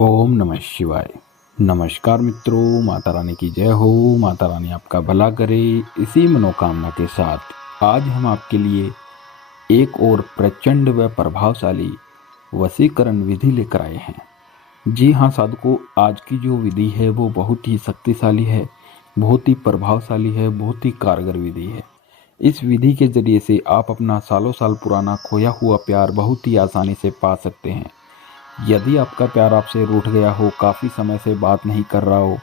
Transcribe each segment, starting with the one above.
ओम नमः शिवाय। नमस्कार मित्रों, माता रानी की जय हो। माता रानी आपका भला करे, इसी मनोकामना के साथ आज हम आपके लिए एक और प्रचंड व प्रभावशाली वशीकरण विधि लेकर आए हैं। जी हाँ साधकों, आज की जो विधि है वो बहुत ही शक्तिशाली है, बहुत ही प्रभावशाली है, बहुत ही कारगर विधि है। इस विधि के जरिए से आप अपना सालों साल पुराना खोया हुआ प्यार बहुत ही आसानी से पा सकते हैं। यदि आपका प्यार आपसे रूठ गया हो, काफ़ी समय से बात नहीं कर रहा हो,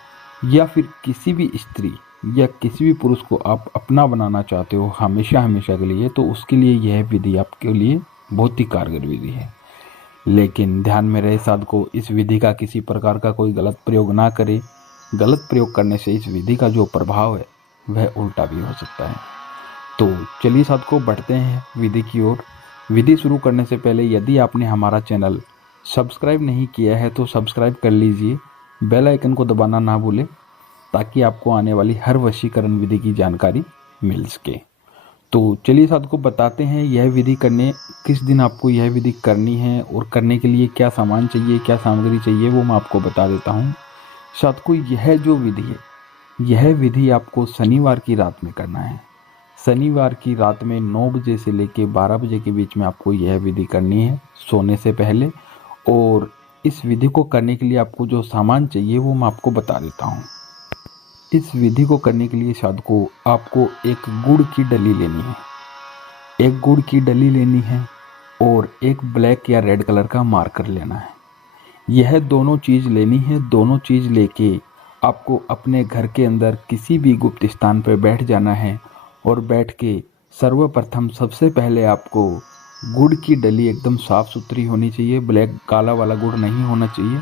या फिर किसी भी स्त्री या किसी भी पुरुष को आप अपना बनाना चाहते हो हमेशा हमेशा के लिए, तो उसके लिए यह विधि आपके लिए बहुत ही कारगर विधि है। लेकिन ध्यान में रहे साधकों, इस विधि का किसी प्रकार का कोई गलत प्रयोग ना करे। गलत प्रयोग करने से इस विधि का जो प्रभाव है वह उल्टा भी हो सकता है। तो चलिए साधकों, बढ़ते हैं विधि की ओर। विधि शुरू करने से पहले यदि आपने हमारा चैनल सब्सक्राइब नहीं किया है तो सब्सक्राइब कर लीजिए, बेल आइकन को दबाना ना भूलें ताकि आपको आने वाली हर वशीकरण विधि की जानकारी मिल सके। तो चलिए साधकों, बताते हैं यह विधि करने किस दिन आपको यह विधि करनी है और करने के लिए क्या सामान चाहिए, क्या सामग्री चाहिए, वो मैं आपको बता देता हूँ। साधकों, यह जो विधि है, यह विधि आपको शनिवार की रात में करना है। शनिवार की रात में 9 बजे से लेकर 12 बजे के बीच में आपको यह विधि करनी है, सोने से पहले। और इस विधि को करने के लिए आपको जो सामान चाहिए वो मैं आपको बता देता हूँ। इस विधि को करने के लिए साधकों आपको एक गुड़ की डली लेनी है, एक गुड़ की डली लेनी है और एक ब्लैक या रेड कलर का मार्कर लेना है। यह दोनों चीज़ लेनी है। दोनों चीज़ लेके आपको अपने घर के अंदर किसी भी गुप्त स्थान पर बैठ जाना है और बैठ के सर्वप्रथम सबसे पहले आपको गुड़ की डली एकदम साफ़ सुथरी होनी चाहिए, ब्लैक काला वाला गुड़ नहीं होना चाहिए।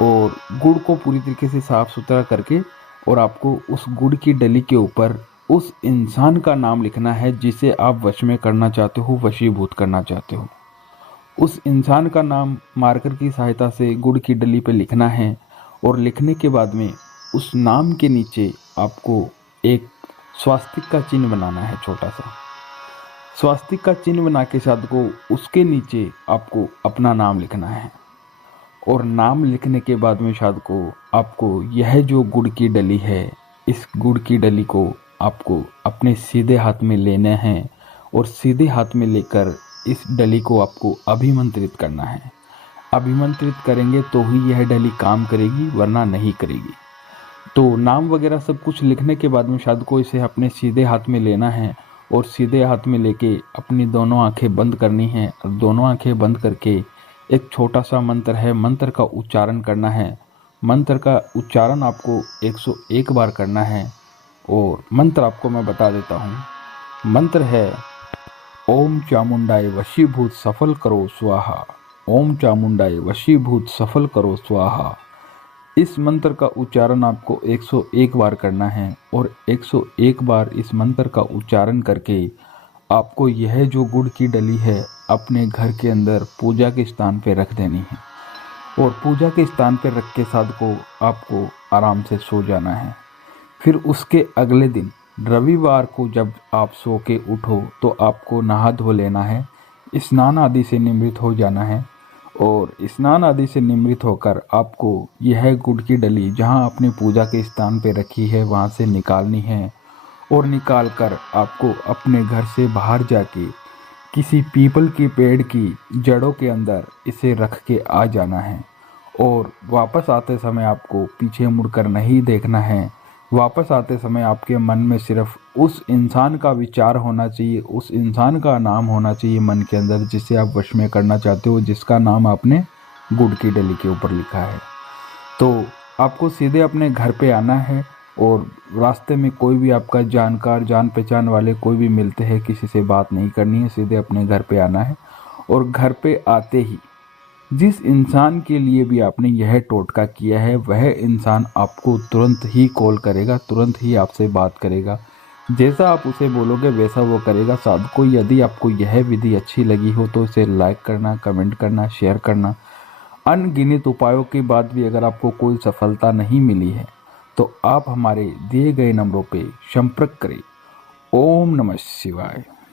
और गुड़ को पूरी तरीके से साफ़ सुथरा करके और आपको उस गुड़ की डली के ऊपर उस इंसान का नाम लिखना है जिसे आप वश में करना चाहते हो, वशीभूत करना चाहते हो। उस इंसान का नाम मार्कर की सहायता से गुड़ की डली पे लिखना है और लिखने के बाद में उस नाम के नीचे आपको एक स्वास्तिक का चिन्ह बनाना है, छोटा सा स्वास्तिक का चिन्ह बना के साथ को उसके नीचे आपको अपना नाम लिखना है। और नाम लिखने के बाद में शायद को आपको यह जो गुड़ की डली है, इस गुड़ की डली को आपको अपने सीधे हाथ में लेना है और सीधे हाथ में लेकर इस डली को आपको अभिमंत्रित करना है। अभिमंत्रित करेंगे तो ही यह डली काम करेगी, वरना नहीं करेगी। तो नाम वगैरह सब कुछ लिखने के बाद में शायद को इसे अपने सीधे हाथ में लेना है और सीधे हाथ में लेके अपनी दोनों आंखें बंद करनी है और दोनों आंखें बंद करके एक छोटा सा मंत्र है, मंत्र का उच्चारण करना है। मंत्र का उच्चारण आपको 101 बार करना है और मंत्र आपको मैं बता देता हूँ। मंत्र है ओम चामुंडाय वशीभूत सफल करो स्वाहा। ओम चामुंडाय वशीभूत सफल करो स्वाहा। इस मंत्र का उच्चारण आपको 101 बार करना है और 101 बार इस मंत्र का उच्चारण करके आपको यह जो गुड़ की डली है अपने घर के अंदर पूजा के स्थान पर रख देनी है। और पूजा के स्थान पर रख के साथ को आपको आराम से सो जाना है। फिर उसके अगले दिन रविवार को जब आप सो के उठो तो आपको नहा धो लेना है, स्नान आदि से निवृत्त हो जाना है। और स्नान आदि से निवृत्त होकर आपको यह गुड़ की डली जहाँ आपने पूजा के स्थान पे रखी है वहाँ से निकालनी है और निकाल कर आपको अपने घर से बाहर जाके किसी पीपल के पेड़ की जड़ों के अंदर इसे रख के आ जाना है। और वापस आते समय आपको पीछे मुड़कर नहीं देखना है। वापस आते समय आपके मन में सिर्फ उस इंसान का विचार होना चाहिए, उस इंसान का नाम होना चाहिए मन के अंदर जिसे आप वश में करना चाहते हो, जिसका नाम आपने गुड़ की डली के ऊपर लिखा है। तो आपको सीधे अपने घर पे आना है और रास्ते में कोई भी आपका जानकार जान पहचान वाले कोई भी मिलते हैं, किसी से बात नहीं करनी है, सीधे अपने घर पे आना है। और घर पे आते ही जिस इंसान के लिए भी आपने यह टोटका किया है वह इंसान आपको तुरंत ही कॉल करेगा, तुरंत ही आपसे बात करेगा। जैसा आप उसे बोलोगे वैसा वो करेगा। साधकों, यदि आपको यह विधि अच्छी लगी हो तो इसे लाइक करना, कमेंट करना, शेयर करना। अनगिनत उपायों के बाद भी अगर आपको कोई सफलता नहीं मिली है तो आप हमारे दिए गए नंबरों पे संपर्क करें। ओम नमः शिवाय।